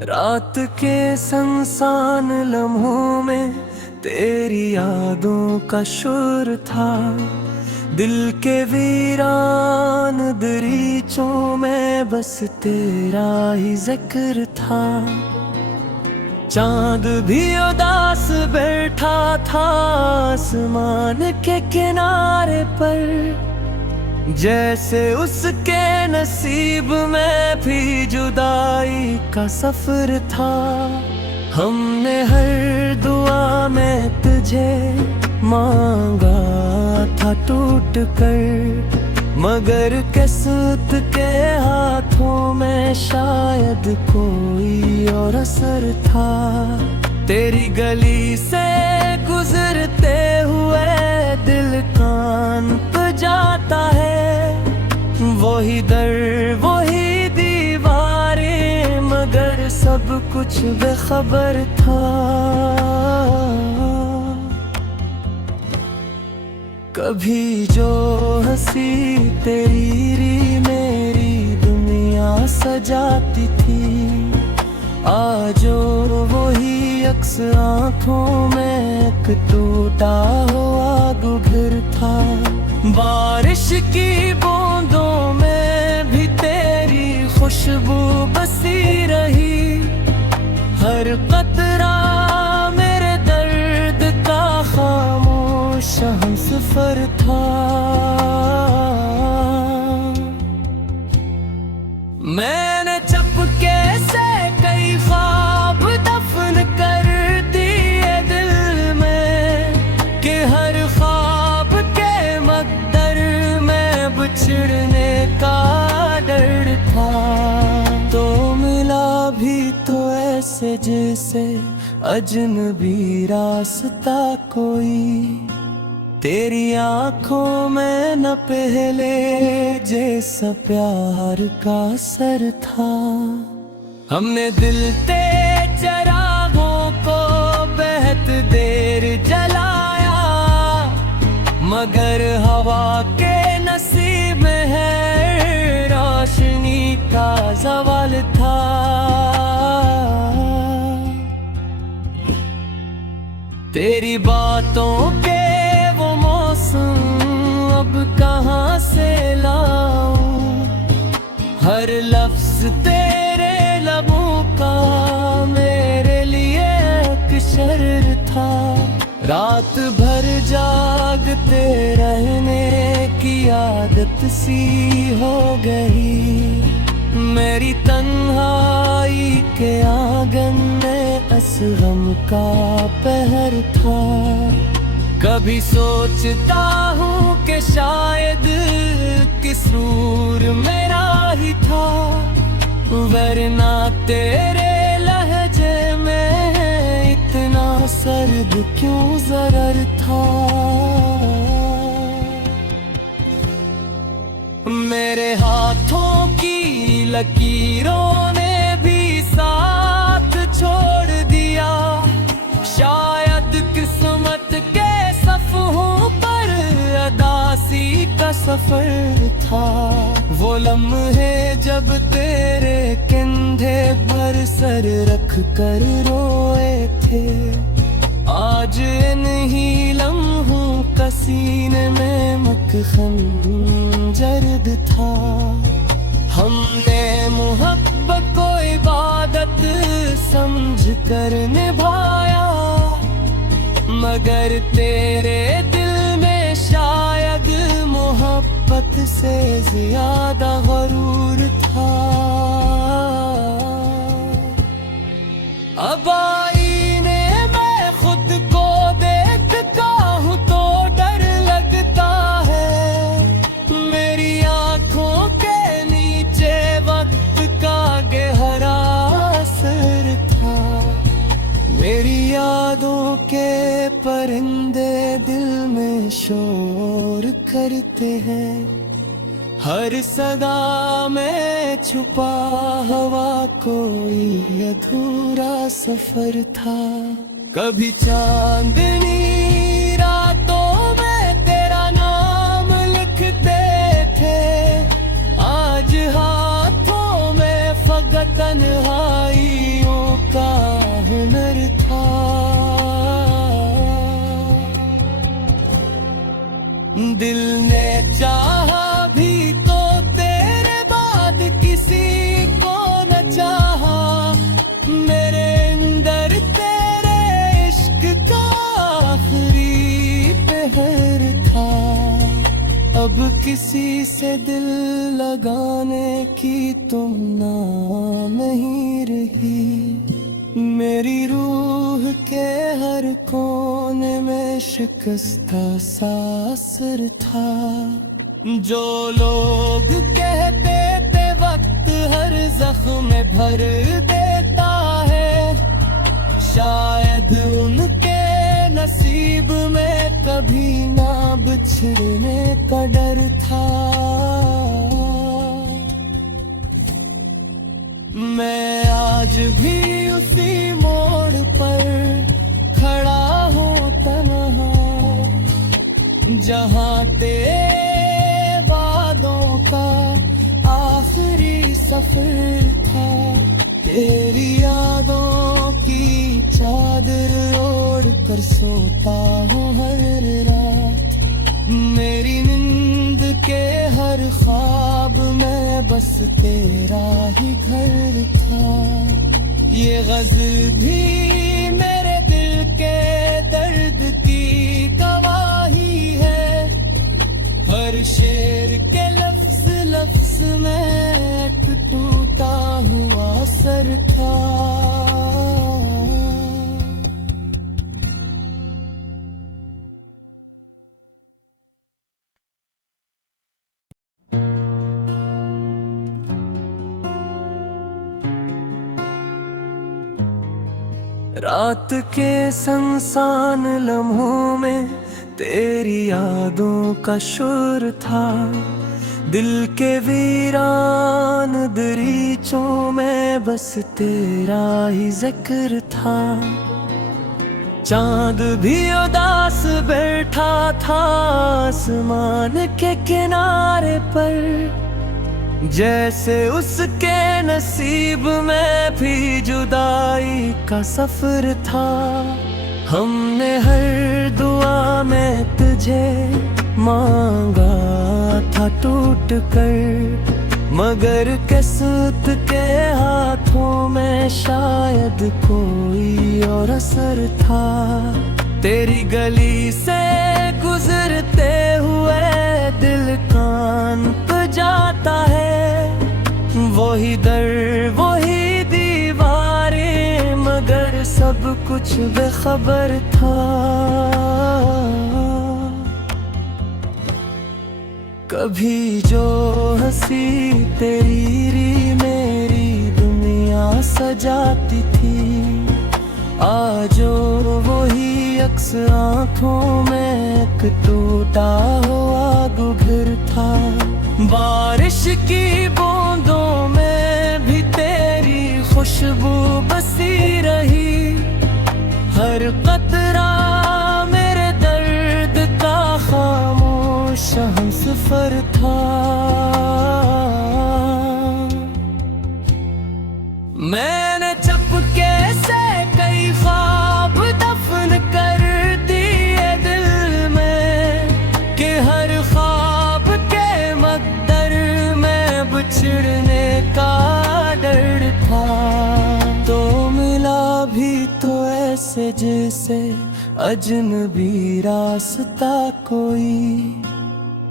रात के सुनसान लम्हों में तेरी यादों का शोर था। दिल के वीरान दरीचों में बस तेरा ही जिक्र था। चांद भी उदास बैठा था आसमान के किनारे पर, जैसे उसके नसीब में भी जुदाई का सफर था। हमने हर दुआ में तुझे मांगा था टूट कर, मगर किस्मत के हाथों में शायद कोई और असर था। तेरी गली से गुजरते हुए दिल कान पे जाता है, वही दर वही दीवारें, मगर सब कुछ बेखबर था। कभी जो हंसी तेरी मेरी दुनिया सजाती थी, आज वही अक्स आँखों में एक टूटा हुआ गुघर था। बारिश की बूंदों में भी तेरी खुशबू बसी रही, हर कतरा मेरे दर्द का खामोश हमसफर था। मैंने चुपके से कई ख्वाब दफन कर दिए दिल में, कि हर ख्वाब के मकदर में बिछड़ने का डर था। तो मिला भी तो ऐसे जैसे अजनबी रास्ता कोई, तेरी आंखों में न पहले जैसा प्यार का असर था। हमने दिल ते चरागों को बेहद देर जलाया, मगर हवा के नसीब में है रोशनी का ज़वाल था। तेरी बातों के वो मौसम अब कहाँ से लाऊं, हर लफ्ज तेरे लबों का मेरे लिए एक शर्र था। रात भर जागते रहने की आदत सी हो गई, मेरी तन्हाई के आंगन में असगम का पहर था। कभी सोचता हूँ कि शायद कसूर मेरा ही था, वरना तेरे लहजे में इतना सर्द क्यों ज़रर था। मेरे हाथों की लकीरों ने भी साथ छोड़ दिया, शायद किस्मत के सफ़हों पर अदासी का सफर था। वो लम्हे जब तेरे कंधे पर सर रख कर रोए थे, आज इन्हीं लम्हों का सीने में मखखन जर्द था। हमने मोहब्बत को इबादत समझ कर निभाया, मगर तेरे दिल में शायद मोहब्बत से ज्यादा गरूर था। अब आईने में खुद को देखता हूँ तो डर लगता है, मेरी आँखों के नीचे वक्त का गहरा असर था। मेरी यादों के परिंदे दिल में शोर करते हैं, हर सदा में छुपा हुआ कोई अधूरा सफर था। कभी चांदनी रातों में तेरा नाम लिखते थे, आज हाथों में फकत तन्हाइयों दिल ने चाहा भी तो तेरे बाद किसी को न चाहा। मेरे अंदर तेरे इश्क का आखिरी पहर था। अब किसी से दिल लगाने की तुमना नहीं रही। मेरी रूह के हर कोने में शिकस्ता सा असर था। जो लोग कहते थे वक्त हर जख्म में भर देता है, शायद उनके नसीब में कभी ना बिछड़ने का डर था। मैं आज भी उसी मोड़ पर खड़ा हूँ तन्हा, जहाँ तेरे वादों का आखिरी सफर था। तेरी यादों की चादर ओढ़ कर सोता हूँ हर रात। मेरी नींद के हर ख्वाब में बस तेरा ही घर था। ये गज़ल भी मेरे दिल के दर्द की गवाही है। हर शेर के लफ्ज लफ्ज में एक टूटा हुआ सर था। रात के सुनसान लम्हों में तेरी यादों का शोर था। दिल के वीरान दरीचों में बस तेरा ही जिक्र था। चांद भी उदास बैठा था आसमान के किनारे पर, जैसे उसके नसीब में भी जुदाई का सफर था। हमने हर दुआ में तुझे मांगा था टूट कर, मगर किस्मत के हाथों में शायद कोई और असर था। तेरी गली से गुजरते हुए दिल कान पे जाता है। वही दर वही दीवारें, मगर सब कुछ बेखबर था। कभी जो हंसी तेरी मेरी दुनिया सजाती थी, आज वही अक्स आँखों में एक टूटा हुआ गुघर था। बारिश की बूंदों में भी तेरी खुशबू बसी रही। हर कतरा मेरे दर्द का खामोश हमसफर था। मैंने चुपके से कई ख्वाब दफन कर दिए दिल में, कि हर ख्वाब के मकदर में बिछड़ने का डर था। तो मिला भी तो ऐसे जैसे अजनबी रास्ता कोई,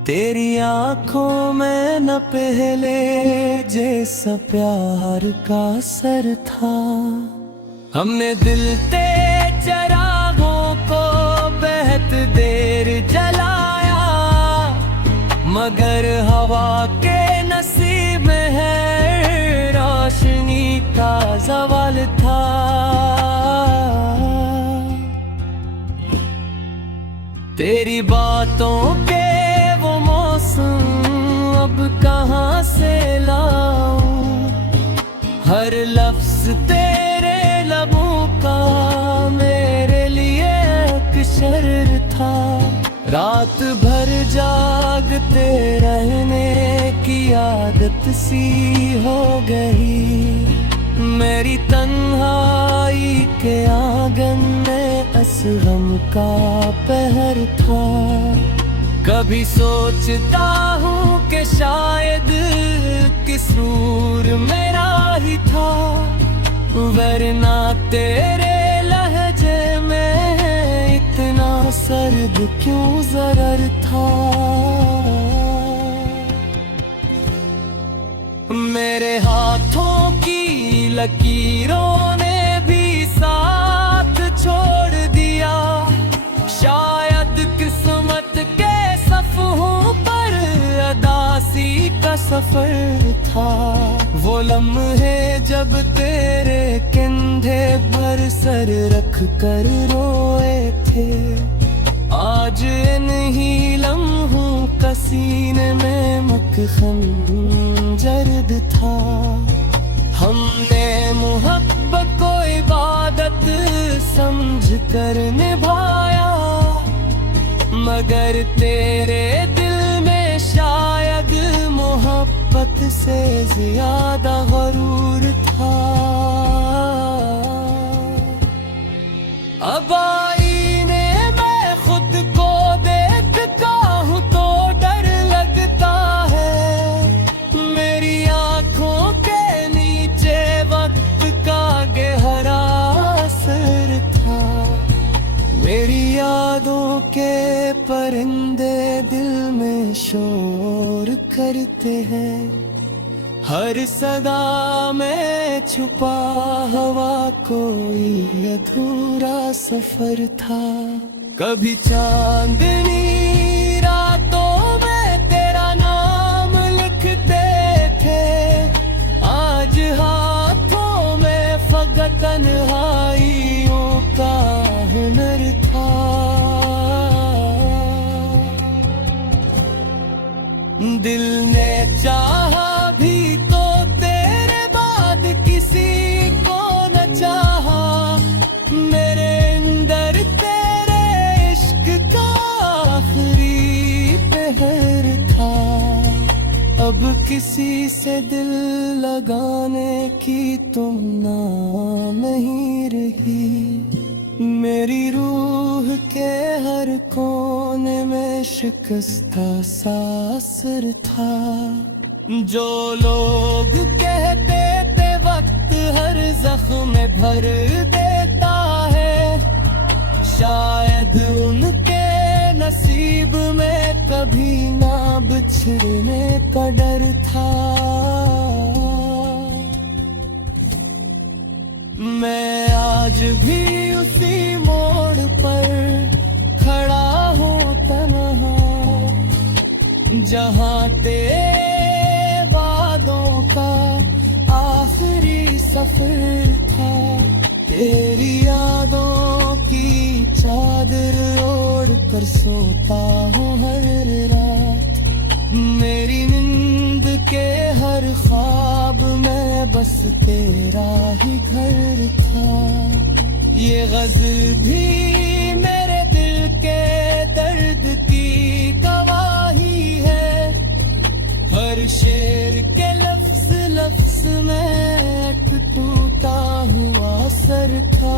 तेरी आंखों में न पहले जैसा प्यार का असर था। हमने दिल ते चरागों को बेहद देर जलाया, मगर हवा के नसीब में है रोशनी का ज़वाल था। तेरी बातों के वो मौसम अब कहाँ से लाऊं, हर लफ्ज तेरे लबों का मेरे लिए एक शर्र था। रात भर जागते रहने की आदत सी हो गई, मेरी तन्हाई के आंगन में असगम का पहर था। कभी सोचता हूँ कि शायद कसूर मेरा ही था, वरना तेरे लहजे में इतना सर्द क्यों ज़रर था। मेरे हाथों की लकीरों ने भी साथ छोड़ दिया, शायद किस्मत के सफ़हों पर अदासी का सफ़र था। वो लम्हे जब तेरे कंधे पर सर रख कर रोए थे, आज इन्हीं लम्हों का सीने में मखमल जर्द था। हमने मोहब्बत को इबादत समझ कर निभाया, मगर तेरे दिल में शायद मोहब्बत से ज्यादा गरूर था। अब आईने में खुद को देखता हूँ तो डर लगता है, मेरी आँखों के नीचे वक्त का गहरा असर था। मेरी यादों के परिंदे दिल में शोर करते हैं, हर सदा में छुपा हवा कोई अधूरा सफर था। कभी चांदनी रातों में तेरा नाम लिखते थे, आज हाथों में फकत तन्हाइयों का हुनर था। दिल ने चाहा भी तो तेरे बाद किसी को न चाहा, मेरे अंदर तेरे इश्क का आखिरी पहर था। अब किसी से दिल लगाने की तुमना नहीं रही, मेरी रूह के हर कोने में शिकस्ता सा असर था। जो लोग कहते थे वक्त हर जख्म भर देता है, शायद उनके नसीब में कभी ना बिछड़ने का डर था। मैं आज भी उसी मोड़ पर खड़ा हूँ तन्हा, जहाँ तेरे वादों का आखिरी सफर था। तेरी यादों की चादर ओढ़ कर सोता हूँ हर रात, मेरी नींद के हर ख्वाब में बस तेरा ही घर था। ये गज़ल भी मेरे दिल के दर्द की गवाही है, हर शेर के लफ्ज़ लफ्ज़ में एक टूटा हुआ सर था।